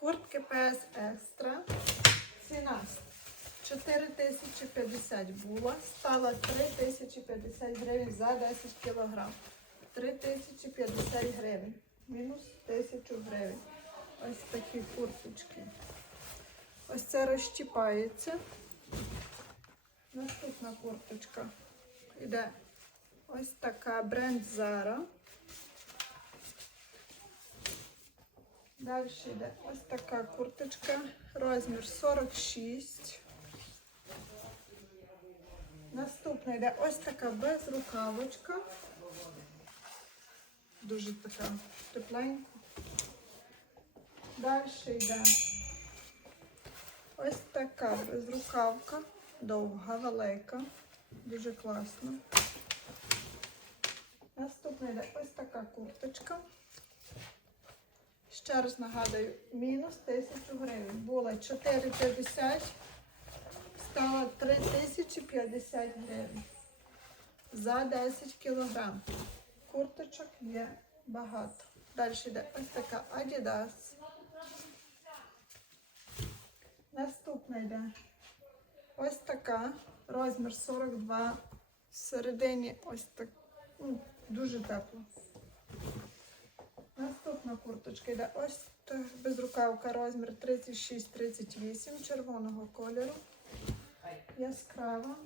Куртки PS Extra. Ціна 4050 була, стала 3050 гривень за 10 кілограм. 3050 гривень. Мінус 1000 гривень. Ось такі курточки. Ось це розщіпається. Наступна курточка. Іде ось така бренд Zara. Далі йде ось така курточка, розмір 46. Наступна йде ось така безрукавочка. Дуже така тепленька. Далі йде ось така безрукавка, довга, велика, дуже класна. Наступна йде ось така курточка. Ще раз нагадую, мінус 1000 гривень. Була 4,50, стала 3050 гривень. За 10 кілограм. Курточок є багато. Далі йде ось така Adidas. Наступна йде ось така, розмір 42. Всередині ось так, ну, дуже тепло. Наступна курточка йде ось безрукавка, розмір 36-38 червоного кольору. Яскрава.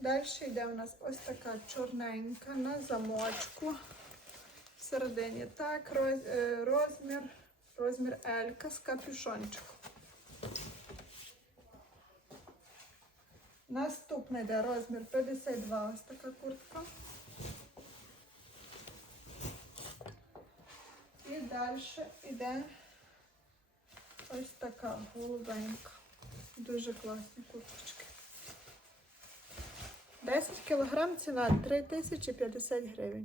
Далі йде у нас ось така чорненька на замочку. Всередині так, роз- е, розмір, розмір Елька з капюшончиком. Наступний йде розмір 52, ось така куртка. Далі йде ось така голубенька. Дуже класні курточки. 10 кг ціна 3050 гривень.